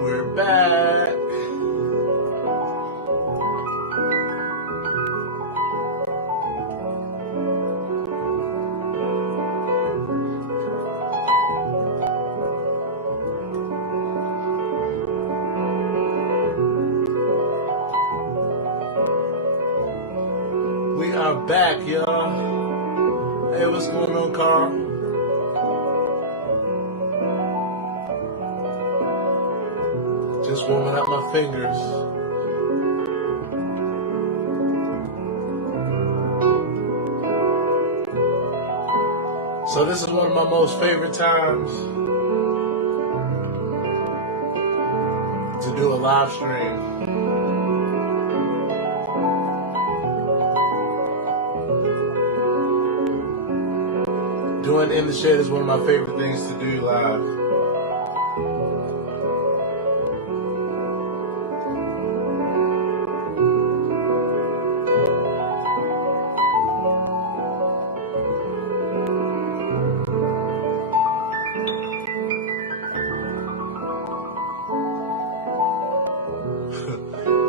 We're back. We are back, y'all. Hey, what's going on, Carl? Just warming up my fingers. So this is one of my most favorite times to do a live stream. Doing In the Shed is one of my favorite things to do live.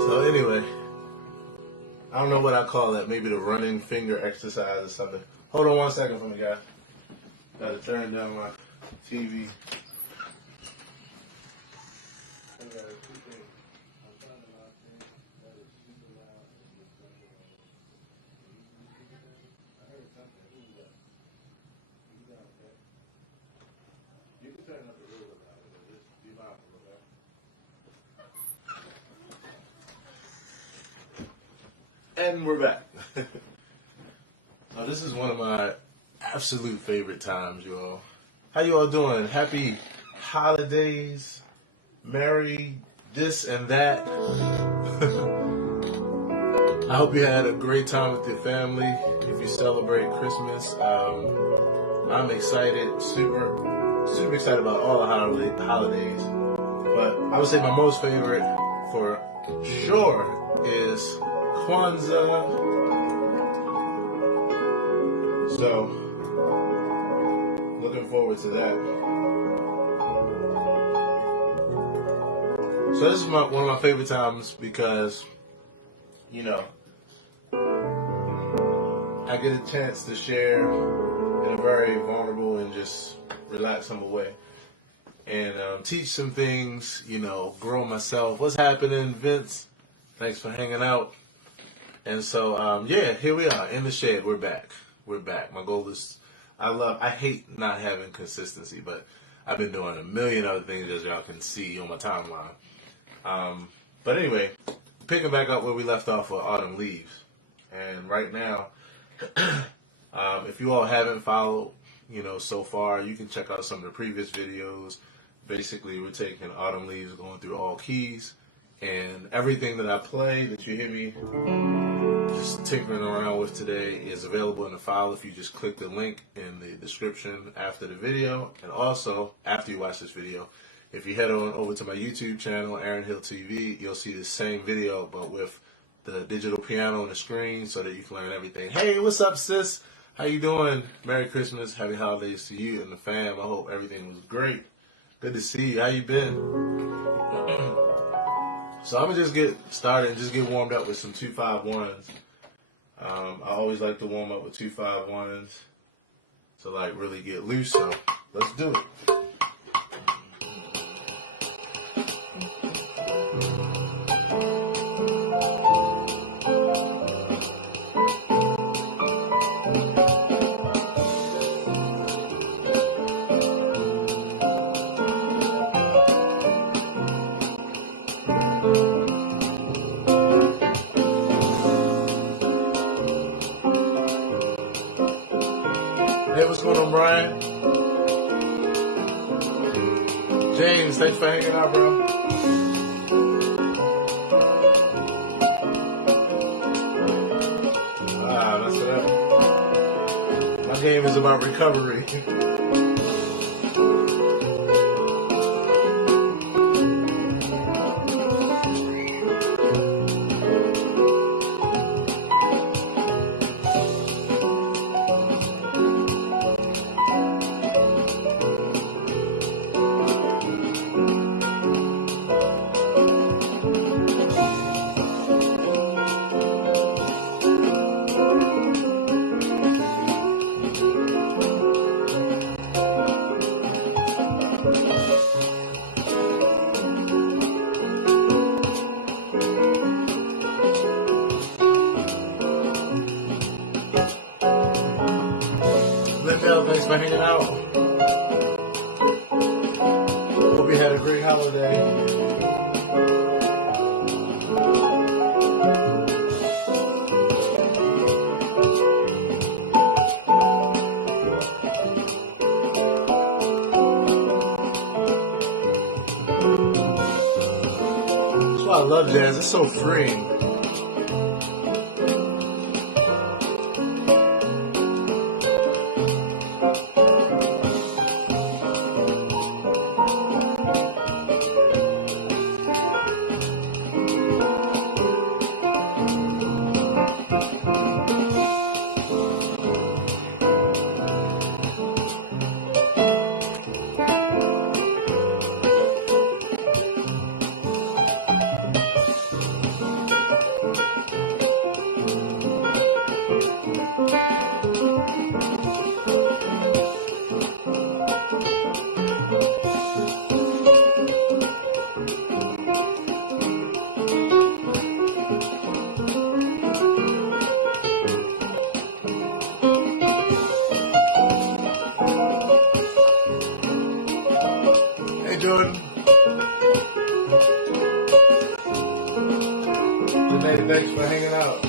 So anyway, I don't know what I call that. Maybe the running finger exercise or something. Hold on 1 second for me, guys. Gotta turn down my TV. You can turn up the real loud. Just be mindful of that. And we're back. Now, this is one of my absolute favorite times, you all. How you all doing? Happy holidays. Merry this and that. I hope you had a great time with your family. If you celebrate Christmas, I'm excited, super excited about all the holidays. But I would say my most favorite for sure is Kwanzaa. So, looking forward to that. So this is one of my favorite times because, you know, I get a chance to share in a very vulnerable and just relaxed humble way. And teach some things, you know, grow myself. What's happening, Vince? Thanks for hanging out. And so, yeah, here we are, In the Shed. We're back. We're back. My goal is, I hate not having consistency, but I've been doing a million other things, as y'all can see on my timeline. But anyway, picking back up where we left off with Autumn Leaves. And right now, if you all haven't followed, you know, so far, you can check out some of the previous videos. Basically, we're taking Autumn Leaves, going through all keys, and everything that I play that you hear me just tinkering around with today is available in the file if you just click the link in the description after the video. And also, after you watch this video, if you head on over to my YouTube channel, Aaron Hill TV, you'll see the same video, but with the digital piano on the screen so that you can learn everything. Hey, what's up, sis? How you doing? Merry Christmas, happy holidays to you and the fam. I hope everything was great. Good to see you. How you been? So I'm going to just get started and just get warmed up with some 251s. I always like to warm up with 251s to like really get loose, so let's do it. Hey, what's going on, Brian? James, thanks for hanging out, bro. That's what my game is about recovery. for hanging out. Hope you had a great holiday. That's why I love jazz. It's so freeing. Hey, Jordan. Renee, thanks for hanging out.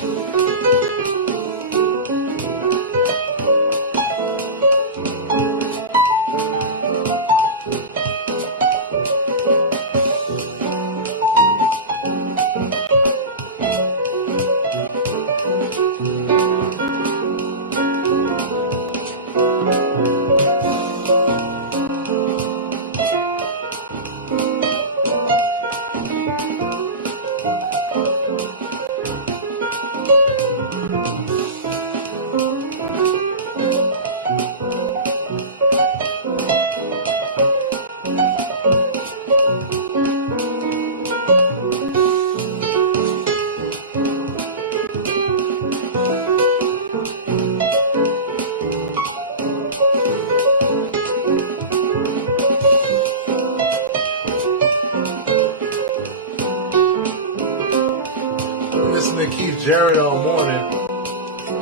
Listen to Keith Jarrett all morning.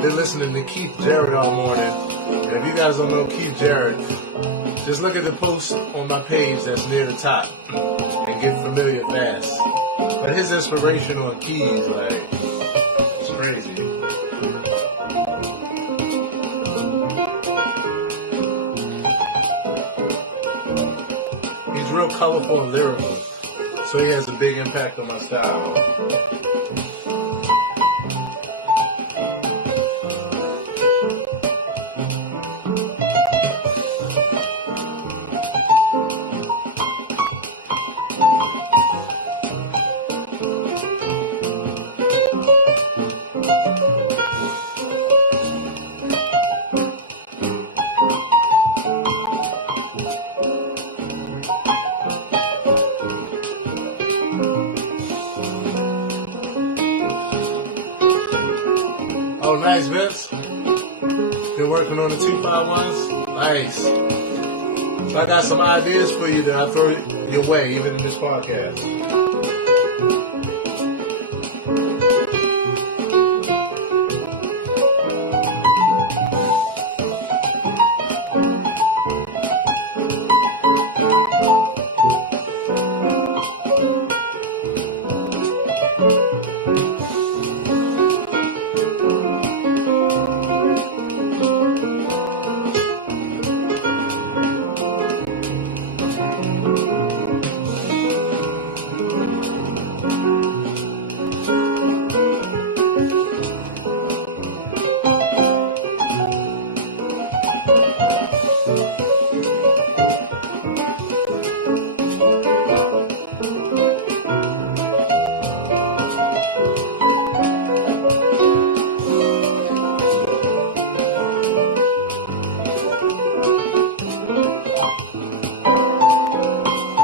Been listening to Keith Jarrett all morning. And if you guys don't know Keith Jarrett, just look at the post on my page that's near the top and get familiar fast. But his inspiration on keys, like, it's crazy. He's real colorful and lyrical, so he has a big impact on my style. Oh, nice, Vince. Been working on the 251s. Nice. So I got some ideas for you that I throw your way, even in this podcast.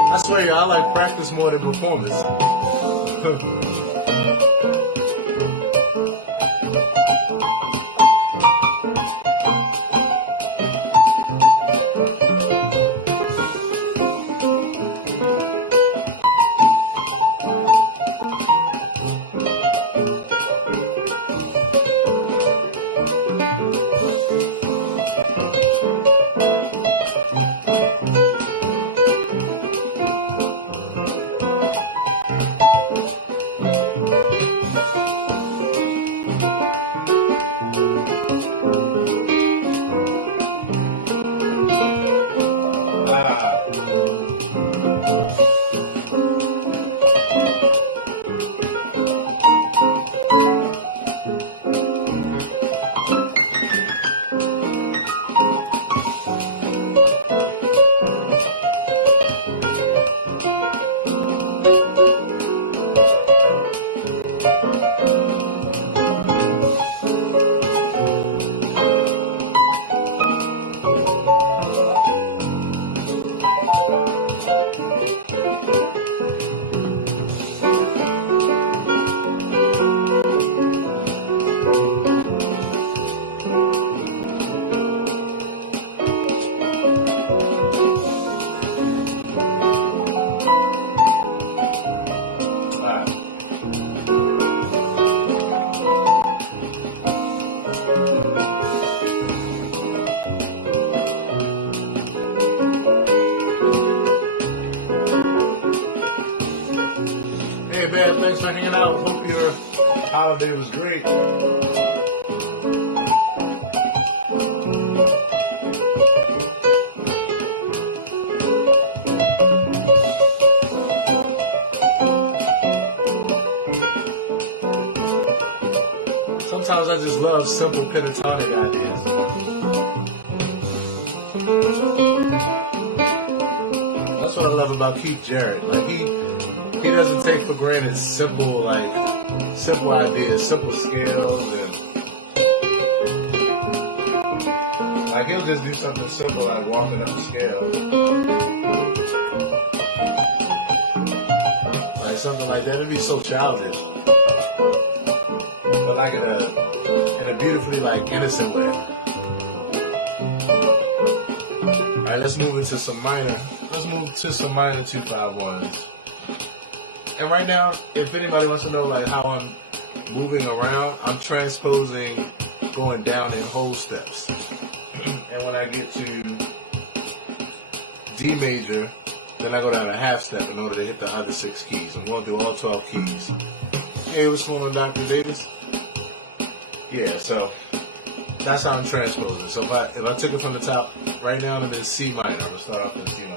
I swear, I like practice more than performance. Hey, man, thanks for hanging out. Hope your holiday was great. Sometimes I just love simple pentatonic ideas. That's what I love about Keith Jarrett. Like he doesn't take for granted simple ideas, simple scales, and like he'll just do something simple like walking up the scale. Like something like that. It'd be so childish. But like in a beautifully like innocent way. Alright, let's move into some minor. Let's move to some minor 2-5-1s. And right now, if anybody wants to know like how I'm moving around, I'm transposing going down in whole steps. And when I get to D major, then I go down a half step in order to hit the other 6 keys. I'm going through all 12 keys. Hey, what's going on, Dr. Davis? Yeah, so that's how I'm transposing. So if I took it from the top, right now I'm in C minor. I'm gonna start off in C minor.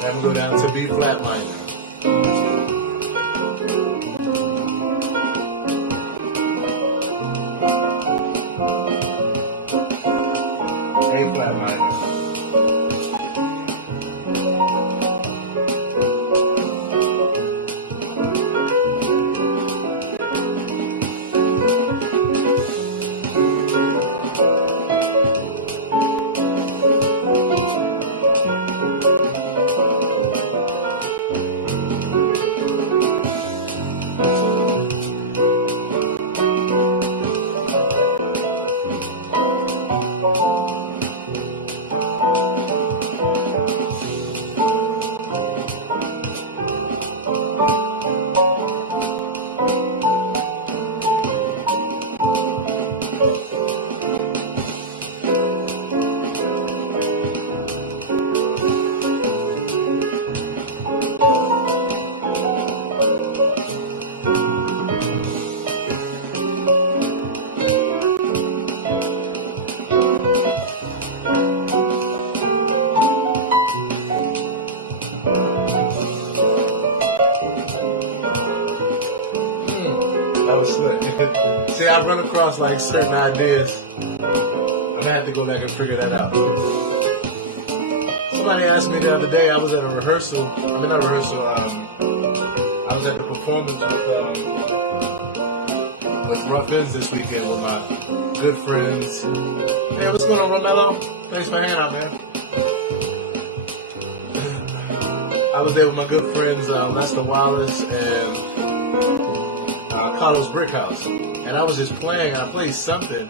Then we go down to B flat minor. A flat minor. That was slick. See, I run across like certain ideas. I'm gonna have to go back and figure that out. Somebody asked me the other day, I was at a rehearsal. I mean, not a rehearsal, I was at the performance with Rough Ends this weekend with my good friends. Hey, what's going on, Romello? Thanks for hanging out, man. I was there with my good friends, Lester Wallace and Carlos Brickhouse. And I was just playing, I played something,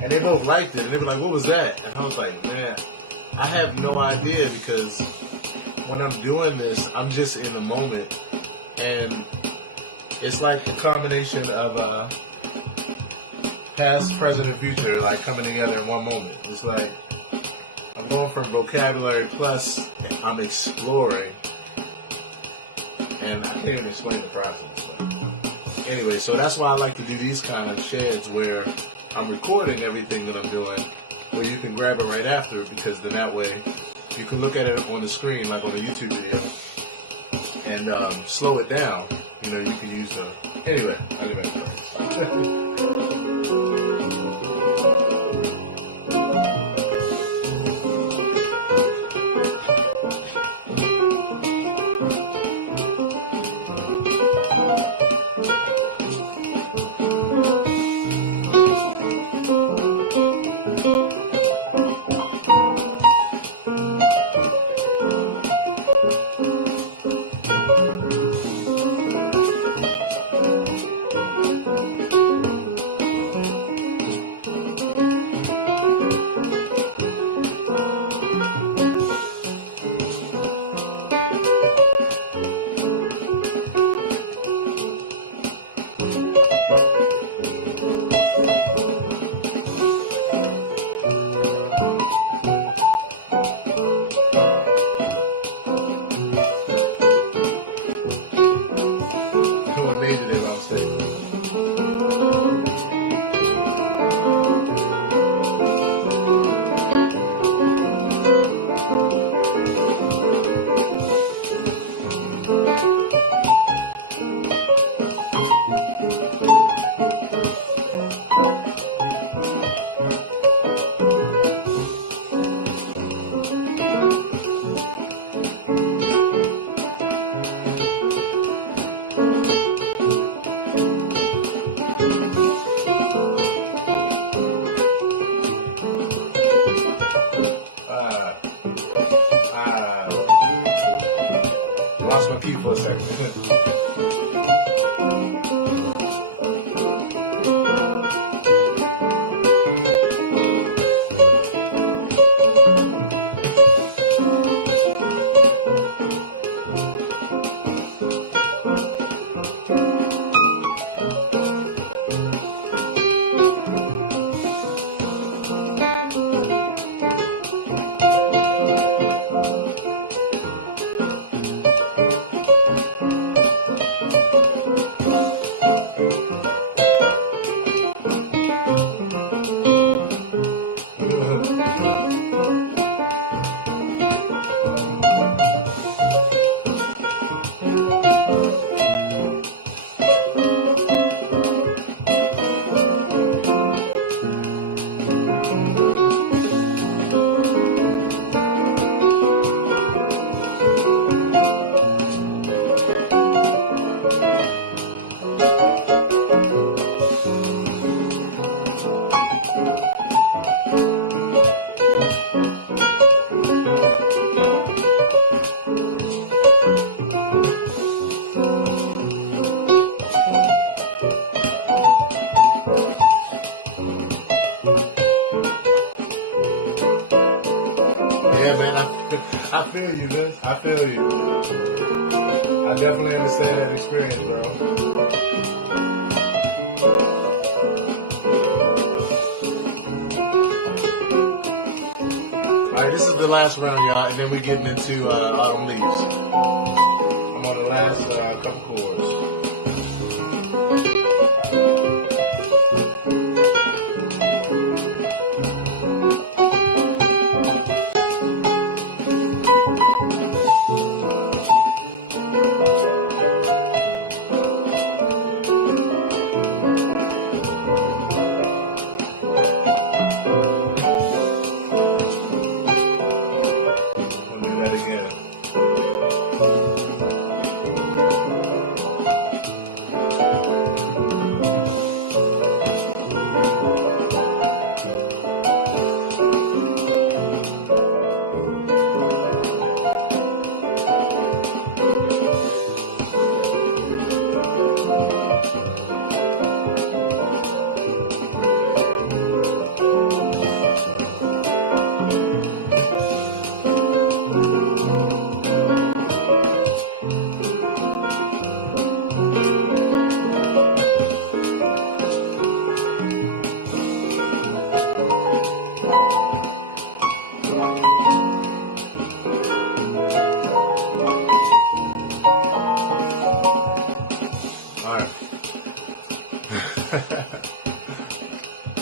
and they both liked it. And they were like, what was that? And I was like, man, I have no idea, because when I'm doing this, I'm just in the moment. And it's like a combination of past, present, and future, like coming together in one moment. It's like I'm going from vocabulary plus I'm exploring, and I can't even explain the process. Anyway, so that's why I like to do these kind of sheds where I'm recording everything that I'm doing, where you can grab it right after, because then that way you can look at it on the screen like on a YouTube video and slow it down. You know, you can use the... Anyway, I'll get back to that. What made it on stage? Lost my key for a second. Yeah, man, I feel you, man. I feel you. I definitely understand that experience, bro. Alright, this is the last round, y'all, and then we're getting into Autumn Leaves. I'm on the last couple chords. I'll do that again.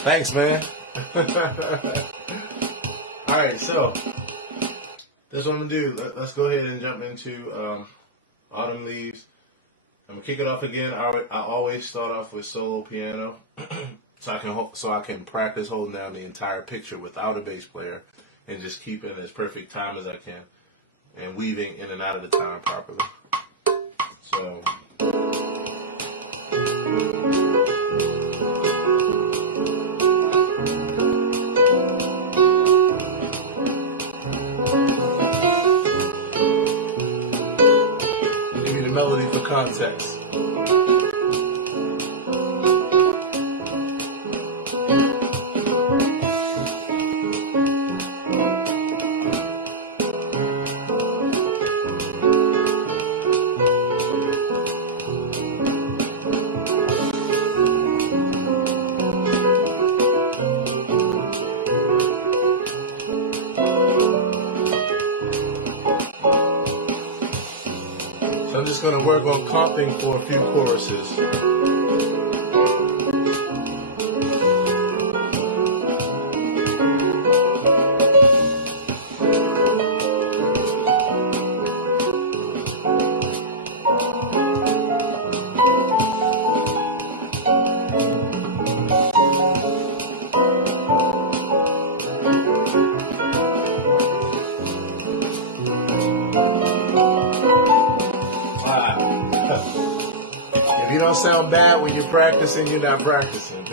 Thanks, man. All right, so that's what I'm gonna do. Let's go ahead and jump into Autumn Leaves. I'm gonna kick it off again. I always start off with solo piano, so I can practice holding down the entire picture without a bass player, and just keeping as perfect time as I can, and weaving in and out of the time properly. So. Give me the melody for context. I'm just going to work on comping for a few choruses. If you don't sound bad when you're practicing, you're not practicing.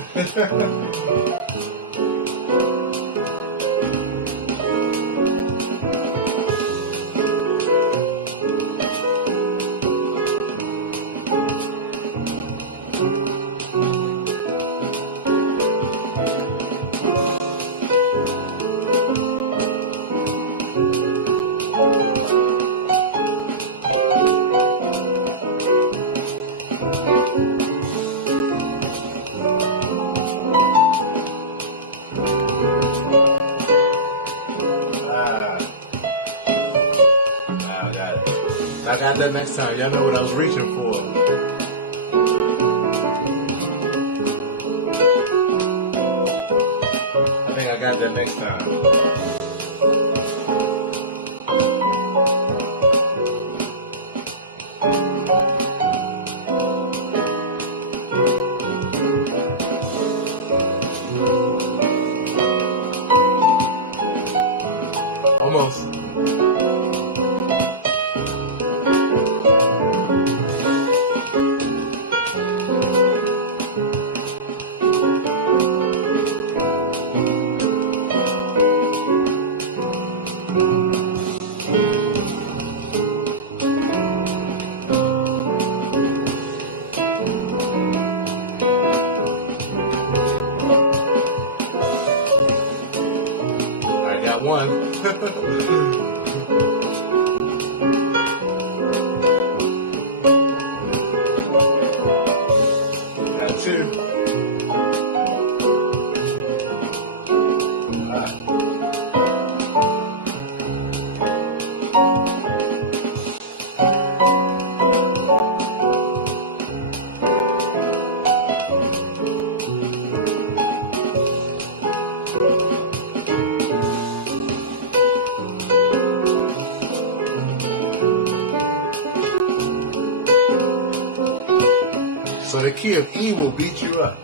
I got that next time. Y'all know what I was reaching for. I think I got that next time. Almost. I got one. Got two. So the key of E will beat you up.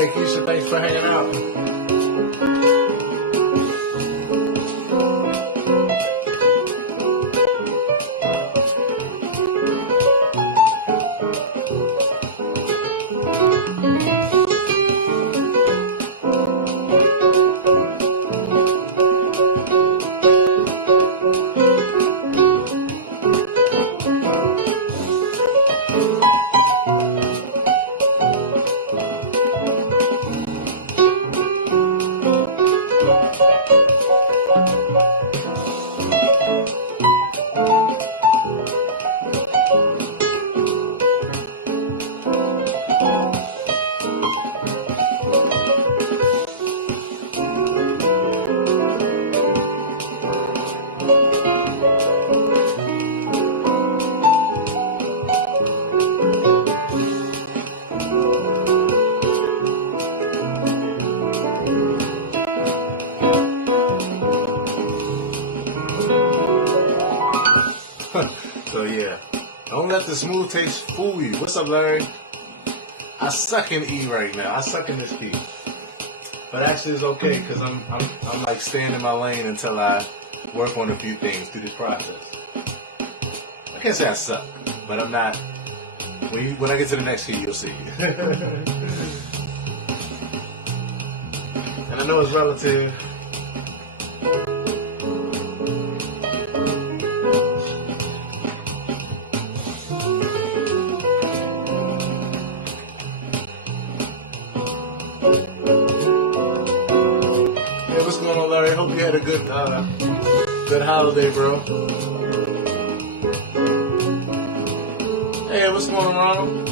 Hey, Keisha, thanks for hanging out. So yeah, don't let the smooth taste fool you. What's up, Larry? I suck in E right now. I suck in this P. But actually, it's okay because I'm like staying in my lane until I work on a few things through this process. I can't say I suck, but I'm not. When I get to the next key, you'll see. And I know it's relative. Hey, what's going on, Larry? Hope you had a good holiday, bro. Hey, what's going on, Ronald?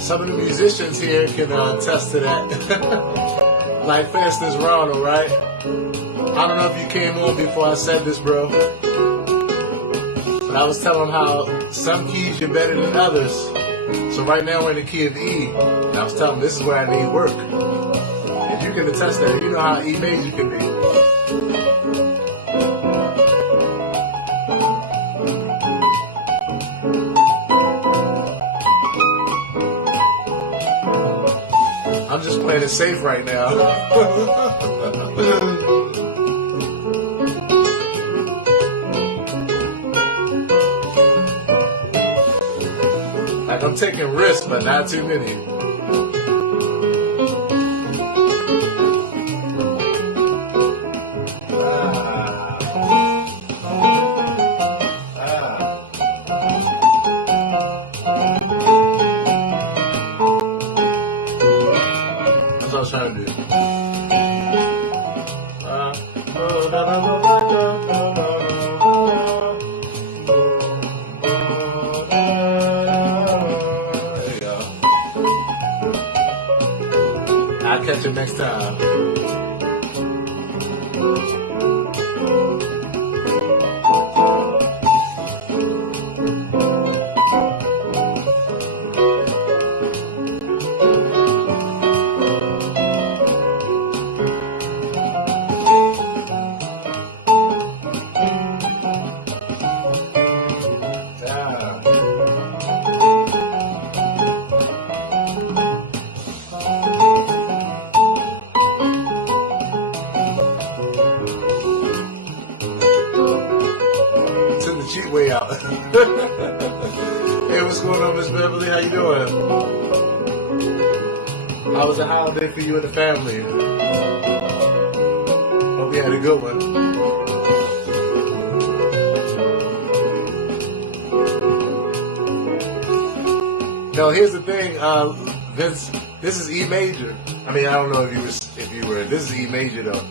Some of the musicians here can attest to that. Like, for instance, Ronald, right? I don't know if you came on before I said this, bro. But I was telling him how some keys you're better than others. So right now we're in the key of E. And I was telling him this is where I need work. And you can attest that. You know how E major can be. I'm just playing it safe right now. Like, I'm taking risks, but not too many. That's what I was trying to do. There you go. I'll catch you next time. Took the cheap way out. Hey, what's going on, Miss Beverly? How you doing? How was the holiday for you and the family? Hope you had a good one. No, here's the thing. Vince, this is E major. I mean, I don't know if you were. This is E major though.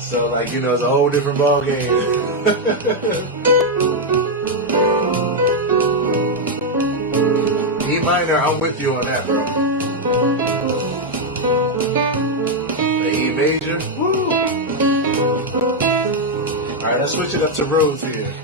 So like it's a whole different ball game. E minor, I'm with you on that, bro. The E major. Woo. All right, let's switch it up to Rose here.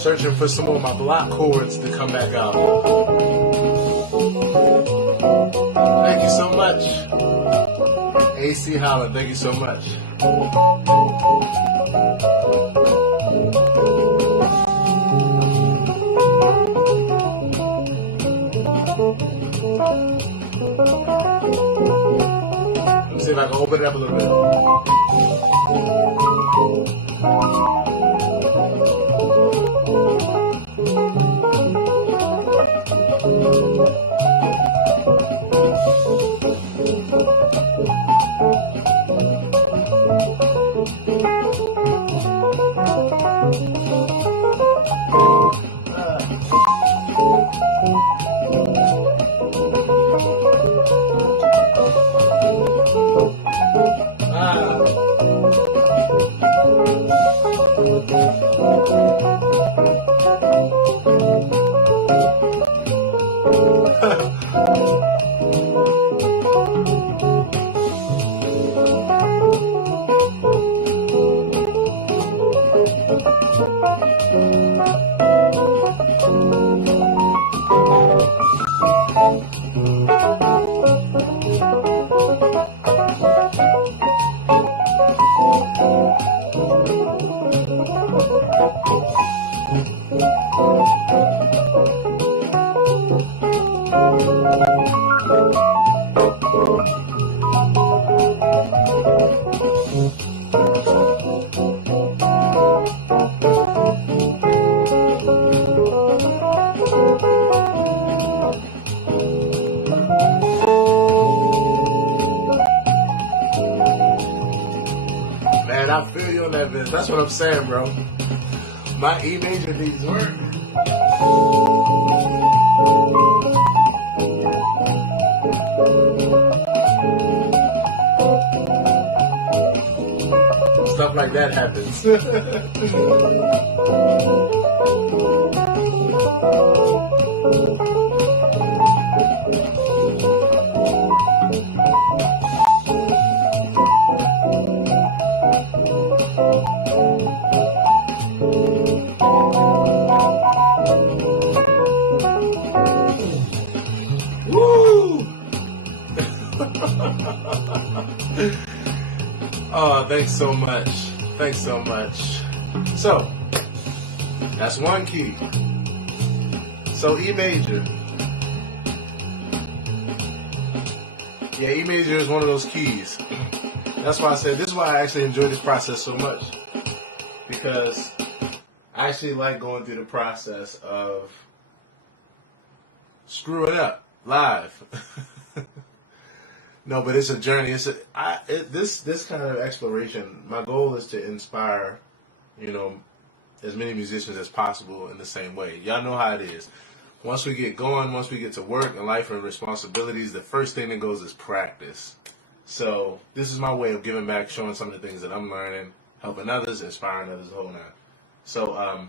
Searching for some more of my block chords to come back out. Thank you so much. AC Holland, thank you so much. Let me see if I can open it up a little bit. Man, I feel you on that, Vince. That's what I'm saying, bro. My E major needs work. Stuff like that happens. Woo! Oh, thanks so much. Thanks so much. So, that's one key. So E major. Yeah, E major is one of those keys. That's why I said this is why I actually enjoy this process so much. Because I actually like going through the process of screwing up live. No, but it's a journey. This kind of exploration. My goal is to inspire, as many musicians as possible in the same way. Y'all know how it is. Once we get going, once we get to work and life and responsibilities, the first thing that goes is practice. So this is my way of giving back, showing some of the things that I'm learning, helping others, inspiring others, the whole nine. So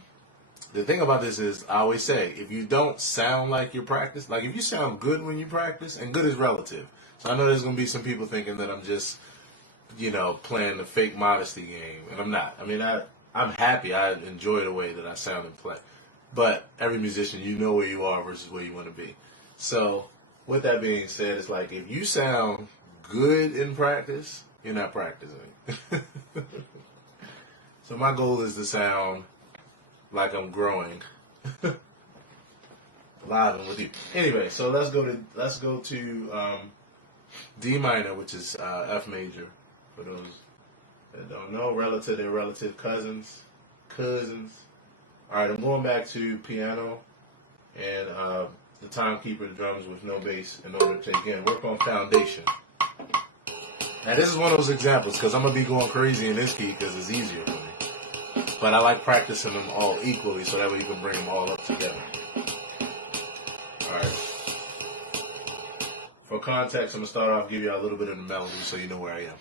the thing about this is, I always say, if you don't sound like you practice, like if you sound good when you practice, and good is relative. So I know there's going to be some people thinking that I'm just, playing the fake modesty game, and I'm not. I mean, I'm happy. I enjoy the way that I sound and play. But every musician, you know where you are versus where you want to be. So with that being said, it's like if you sound good in practice, you're not practicing. So my goal is to sound like I'm growing live and with you. Anyway, so let's go to D minor, which is F major. For those that don't know, they're relative cousins. All right, I'm going back to piano and the timekeeper drums with no bass in order to again work on foundation. Now this is one of those examples because I'm gonna be going crazy in this key because it's easier for me. But I like practicing them all equally so that way you can bring them all up together. All right. For context, I'm gonna start off give you a little bit of the melody so you know where I am.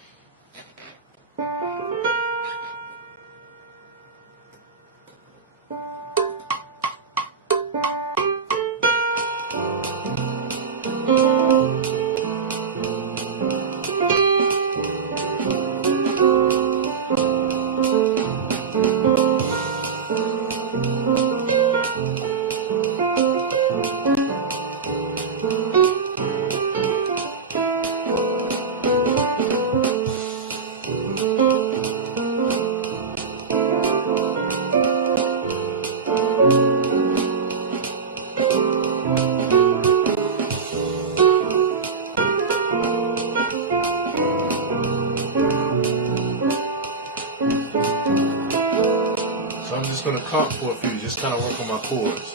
So I'm just going to comp for a few, just kind of work on my chords.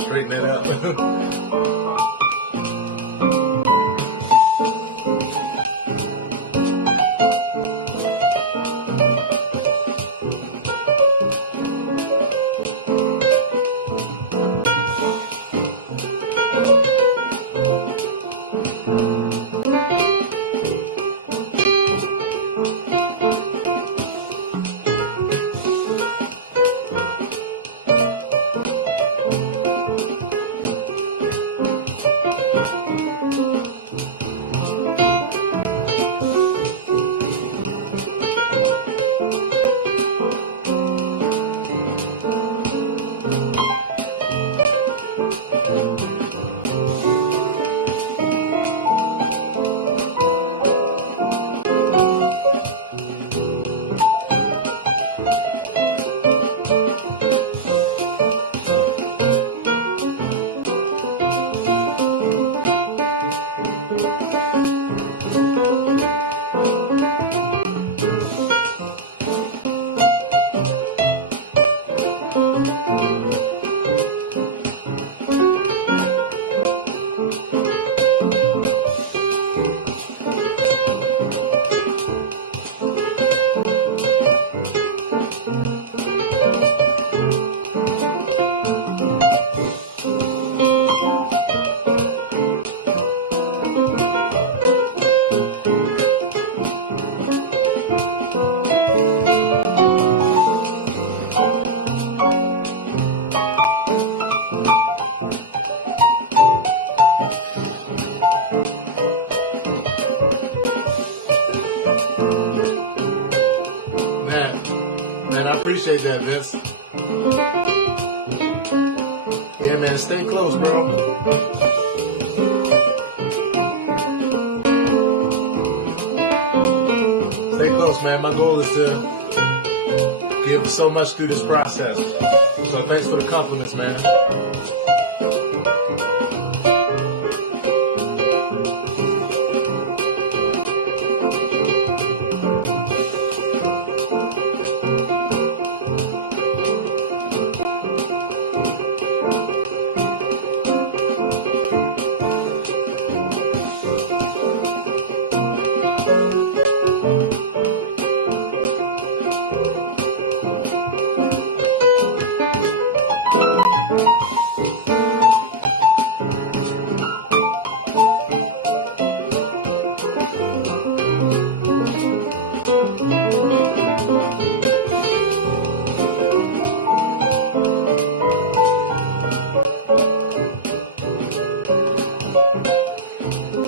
Straighten that up. appreciate that, Vince. Yeah, man, stay close, bro. Stay close, man. My goal is to give so much through this process. So thanks for the compliments, man.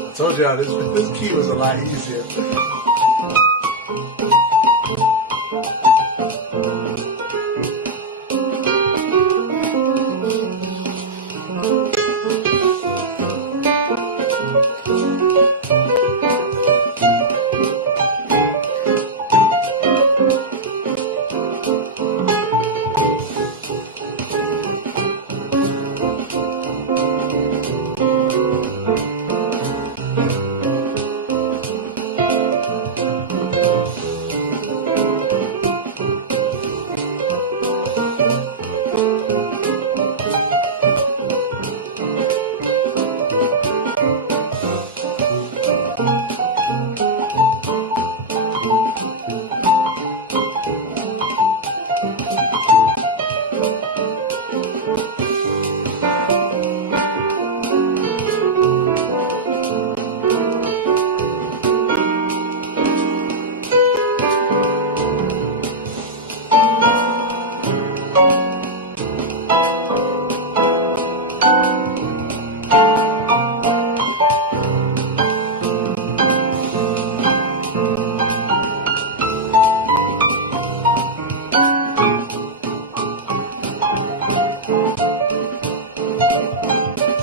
I told y'all this key was a lot easier.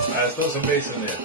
Alright, throw some bass in there.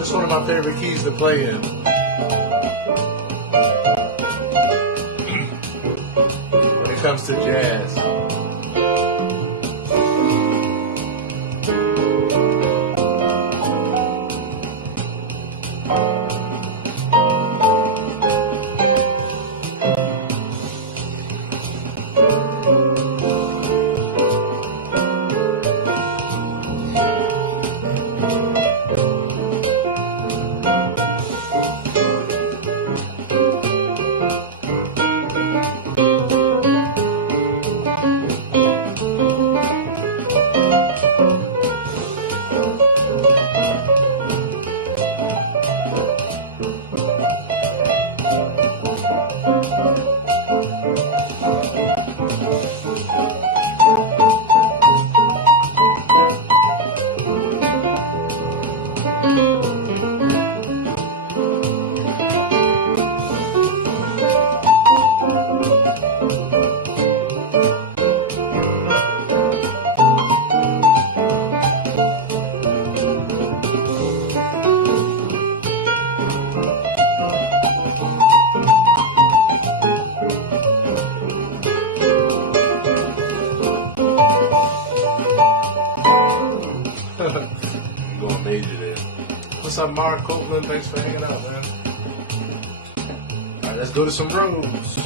It's one of my favorite keys to play in. When it comes to jazz. What's up, Mark Copeland? Thanks for hanging out, man. All right, let's go to some roads.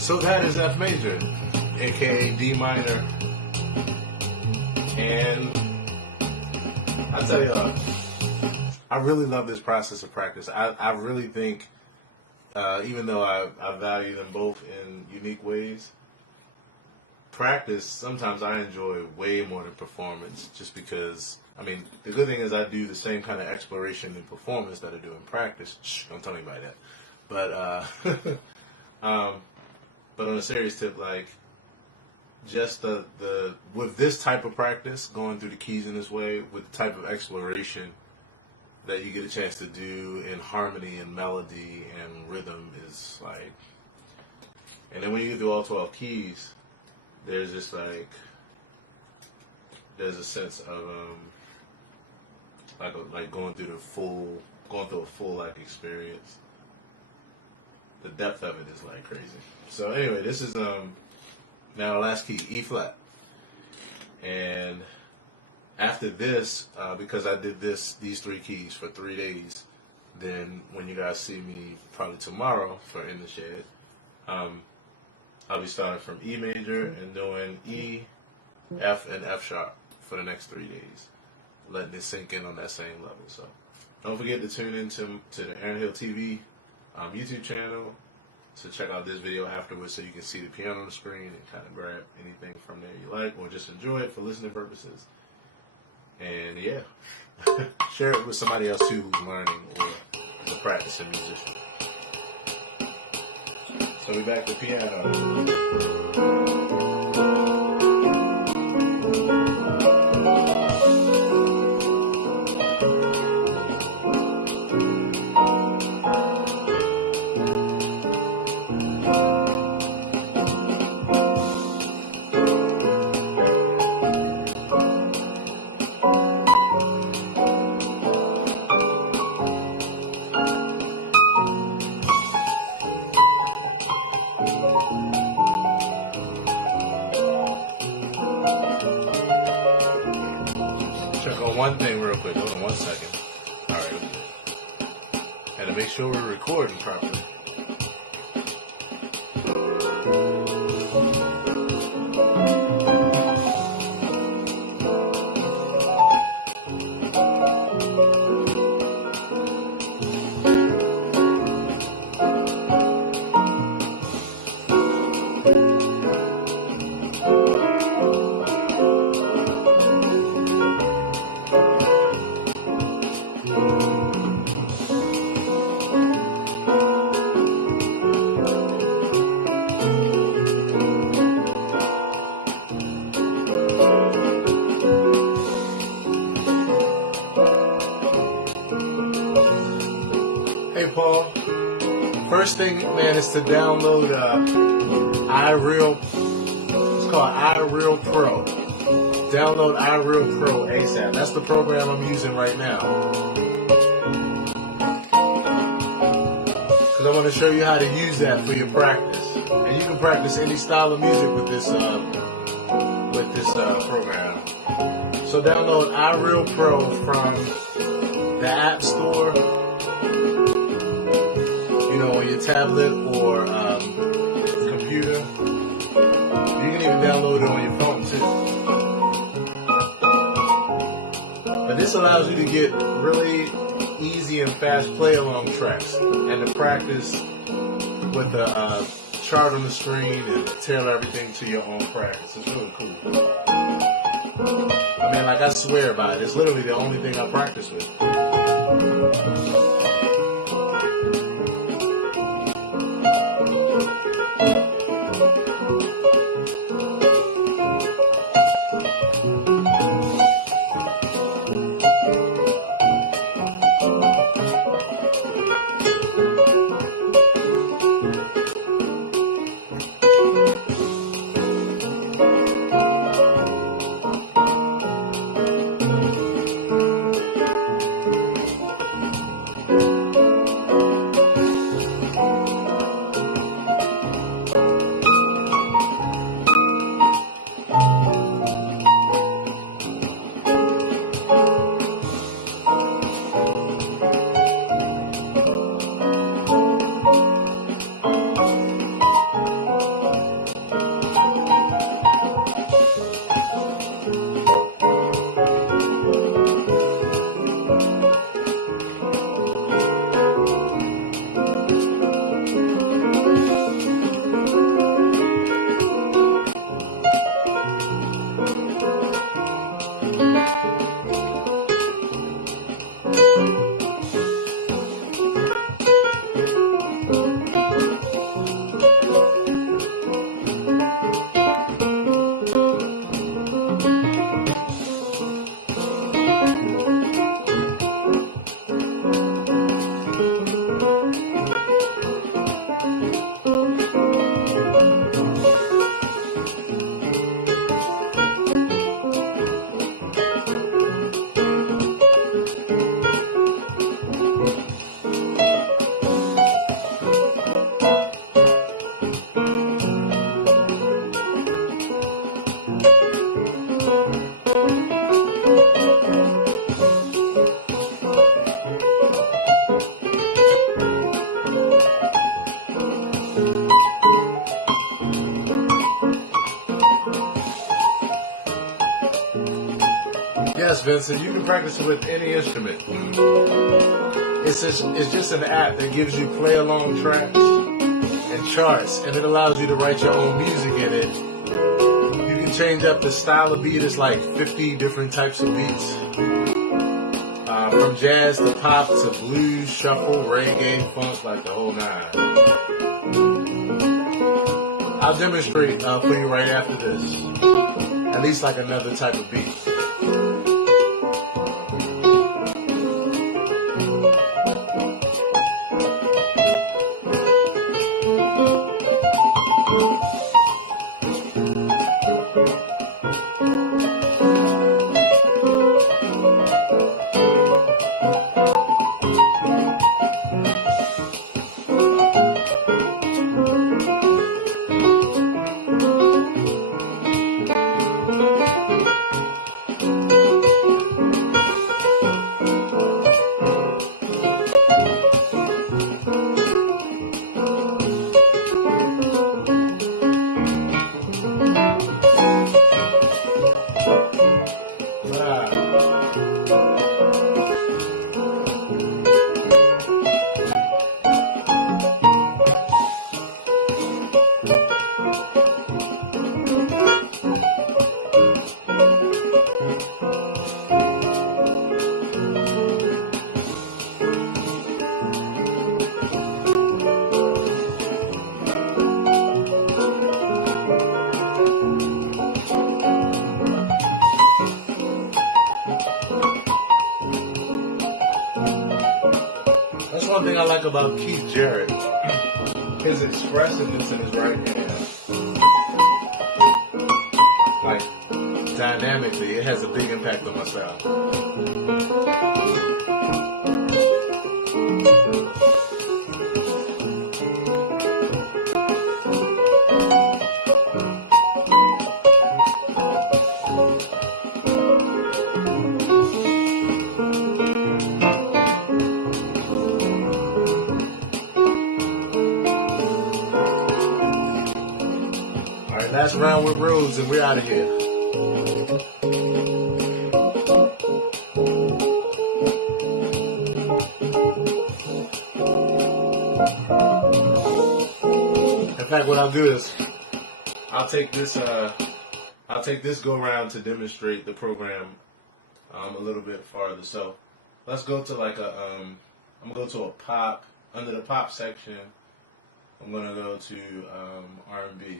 So that is F major, aka D minor, and I tell you, I really love this process of practice. I really think, even though I value them both in unique ways, practice sometimes I enjoy way more than performance, just because. I mean, the good thing is I do the same kind of exploration in performance that I do in practice. Shh, don't tell anybody that. But but on a serious tip, like just the with this type of practice, going through the keys in this way, with the type of exploration that you get a chance to do in harmony and melody and rhythm is like And then when you get through all 12 keys, there's just like, there's a sense of like going through a full like experience. The depth of it is like crazy. So anyway, this is now the last key, E flat. And after this, because I did these 3 keys for 3 days, then when you guys see me probably tomorrow for In the Shed, I'll be starting from E major and doing E, F, and F sharp for the next 3 days, letting it sink in on that same level. So don't forget to tune in to the Aaron Hill TV YouTube channel to check out this video afterwards, so you can see the piano on the screen and kind of grab anything from there you like, or just enjoy it for listening purposes. And yeah, share it with somebody else too who's learning or is a practicing musician. So we're back to piano. Check on one thing real quick. Hold on 1 second. All right. Had to make sure we're recording properly. Hey Paul, first thing, man, is to download iReal. It's called iReal Pro. Download iReal Pro ASAP. That's the program I'm using right now. Because I want to show you how to use that for your practice. And you can practice any style of music with this program. So download iReal Pro from the App Store, on your tablet or computer. You can even download it on your phone too. But this allows you to get really easy and fast play-along tracks and to practice with the chart on the screen and tailor everything to your own practice. It's really cool. I mean, like, I swear by it. It's literally the only thing I practice with. Yes, Vincent, you can practice it with any instrument. It's just an app that gives you play along tracks and charts, and it allows you to write your own music in it. You can change up the style of beat. It's like 50 different types of beats. From jazz to pop to blues, shuffle, reggae, funk, like the whole nine. I'll demonstrate for you right after this. At least like another type of beat. That's one thing I like about Keith Jarrett. His expressiveness in his right hand. Like, dynamically, it has a big impact on my sound. Alright, last round with Rose and we're out of here. In fact, what I'll do is I'll take this go round to demonstrate the program a little bit farther. So let's go to like I'm gonna go to a pop. Under the pop section, I'm gonna go to R&B.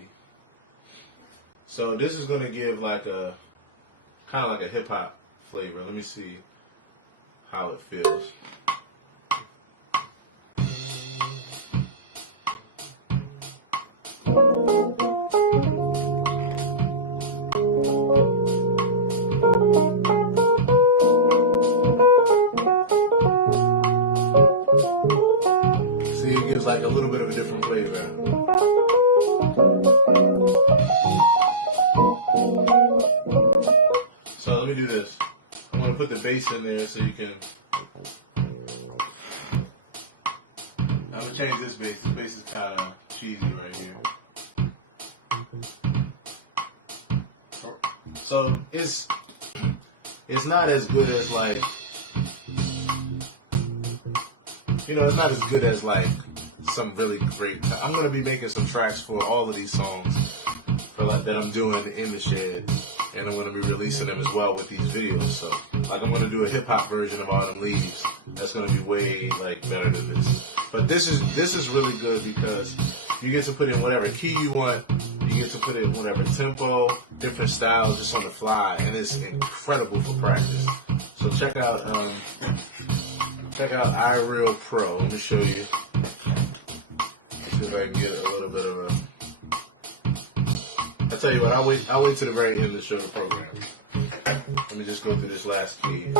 So this is gonna give like a kind of like a hip hop flavor. Let me see how it feels. See, it gives like a little bit of a different flavor. So let me do this. I'm going to put the bass in there so you can... I'm going to change this bass. This bass is kind of cheesy right here. So it's not as good as like... You know, it's not as good as like some really great... I'm going to be making some tracks for all of these songs for like that I'm doing in the shed. And I'm going to be releasing them as well with these videos. So, like, I'm going to do a hip-hop version of Autumn Leaves. That's going to be way, like, better than this. But this is really good because you get to put in whatever key you want. You get to put in whatever tempo, different styles just on the fly. And it's incredible for practice. So check out iReal Pro. Let me show you. See if I can get a little bit of a... I tell you what, I'll wait to the very end to show the program. Let me just go through this last key.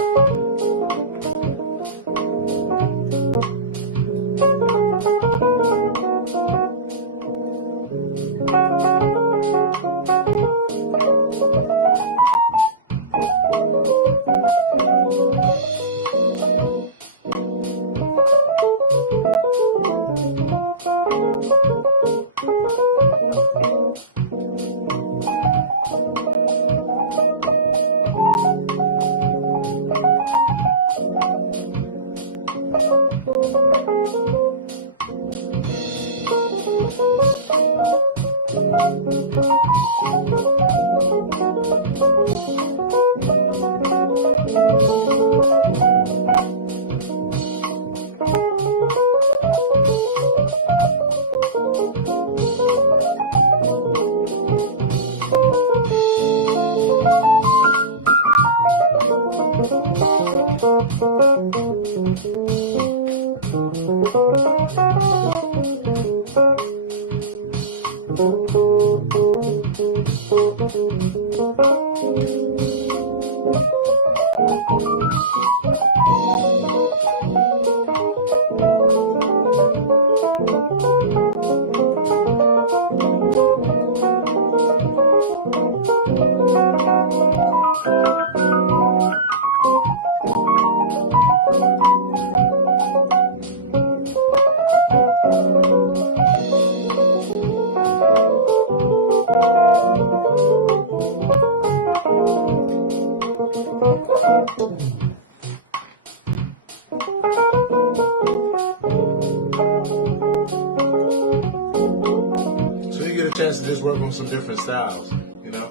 So you get a chance to just work on some different styles, you know?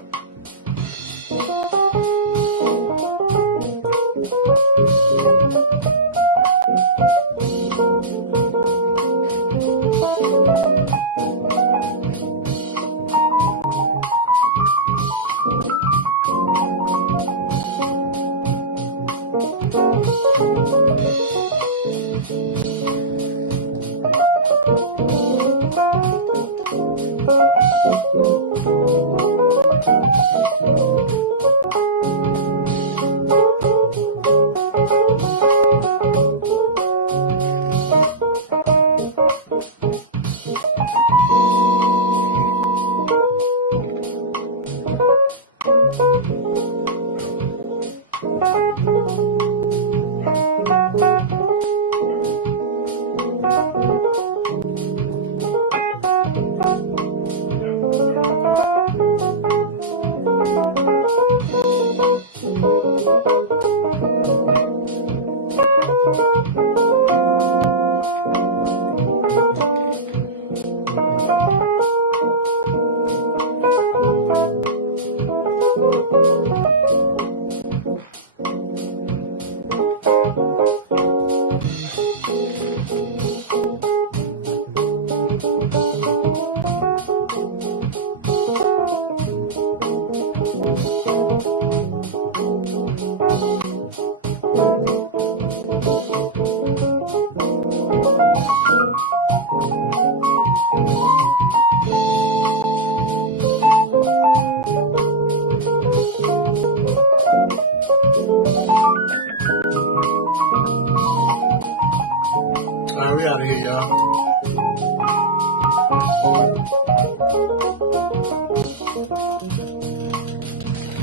Alright, we out of here, y'all.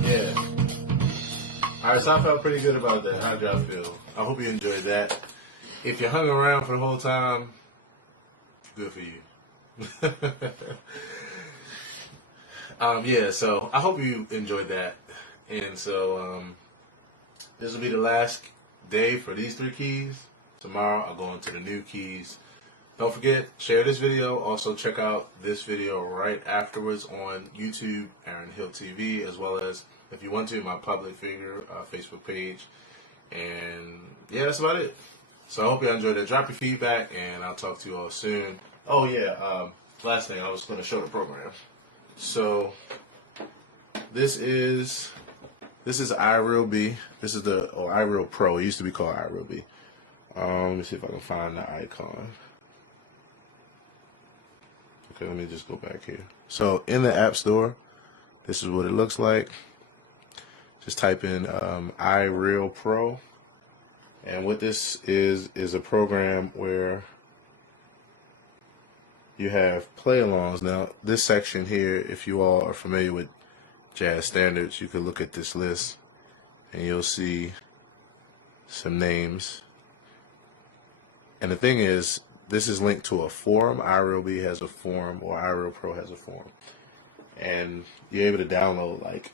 Yeah. Alright, so I felt pretty good about that. How'd y'all feel? I hope you enjoyed that. If you hung around for the whole time, good for you. Yeah, so I hope you enjoyed that. And so this will be the last day for these 3 keys. Tomorrow I'll go into the new keys. Don't forget, share this video. Also check out this video right afterwards on YouTube, Aaron Hill TV, as well as, if you want to, my public figure Facebook page. And yeah, that's about it. So I hope you enjoyed it. Drop your feedback, and I'll talk to you all soon. Oh yeah, last thing, I was going to show the program. So this is iRealB. This is the iReal Pro. It used to be called iRealB. Let me see if I can find the icon. Okay, let me just go back here. So in the App Store, this is what it looks like. Just type in iReal Pro. And what this is a program where you have play-alongs. Now, this section here, if you all are familiar with jazz standards, you can look at this list and you'll see some names. And the thing is, this is linked to a forum. iRealB has a forum, or iReal Pro has a forum. And you're able to download like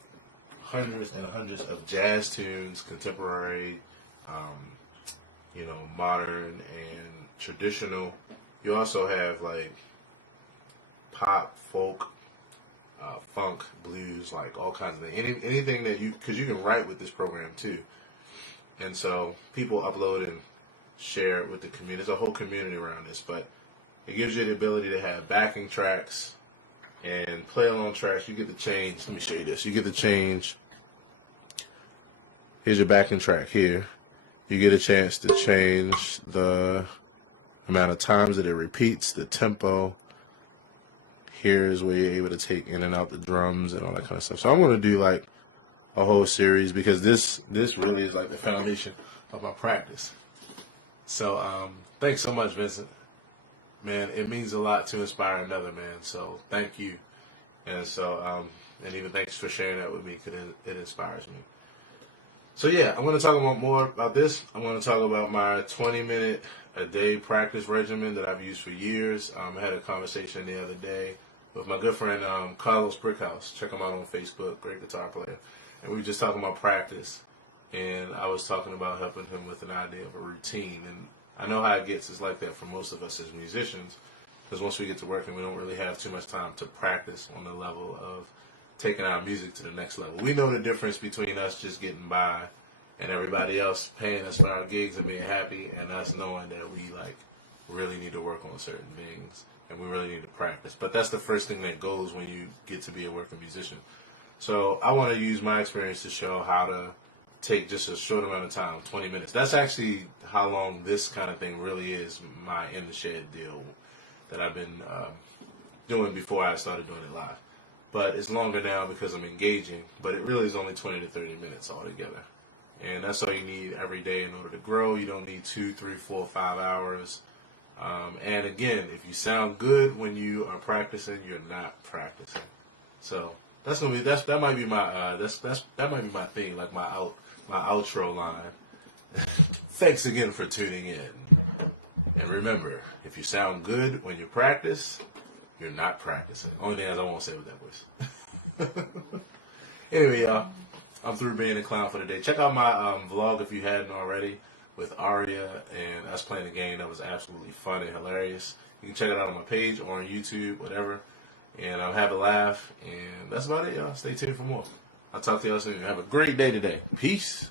hundreds and hundreds of jazz tunes, contemporary, modern and traditional. You also have like pop, folk, funk, blues, like all kinds of things. Anything that because you can write with this program too. And so people upload and share it with the community. There's a whole community around this, but it gives you the ability to have backing tracks and play along tracks. You get to change. Let me show you this. You get to change. Here's your backing track here. You get a chance to change the amount of times that it repeats, the tempo. Here's where you're able to take in and out the drums and all that kind of stuff. So I'm going to do like a whole series because this really is like the foundation of my practice. So thanks so much, Vincent. Man, it means a lot to inspire another, man. So thank you. And so and even thanks for sharing that with me because it inspires me. So yeah, I'm going to talk about more about this. I'm going to talk about my 20-minute a day practice regimen that I've used for years. I had a conversation the other day with my good friend Carlos Brickhouse. Check him out on Facebook, great guitar player. And we were just talking about practice. And I was talking about helping him with an idea of a routine. And I know how it gets. It's like that for most of us as musicians. Because once we get to working, we don't really have too much time to practice on the level of taking our music to the next level. We know the difference between us just getting by and everybody else paying us for our gigs and being happy, and us knowing that we like really need to work on certain things and we really need to practice. But that's the first thing that goes when you get to be a working musician. So I want to use my experience to show how to take just a short amount of time, 20 minutes. That's actually how long this kind of thing really is, my In the Shed deal that I've been doing before I started doing it live. But it's longer now because I'm engaging, but it really is only 20 to 30 minutes altogether. And that's all you need every day in order to grow. You don't need 2, 3, 4, 5 hours. And again, if you sound good when you are practicing, you're not practicing. So that's gonna be that might be my that might be my thing, like my outro line. Thanks again for tuning in. And remember, if you sound good when you practice, you're not practicing. Only thing is I won't say with that voice. Anyway, y'all, I'm through being a clown for the day. Check out my vlog if you hadn't already with Aria and us playing the game. That was absolutely fun and hilarious. You can check it out on my page or on YouTube, whatever. And have a laugh. And that's about it, y'all. Stay tuned for more. I'll talk to y'all soon. Have a great day today. Peace.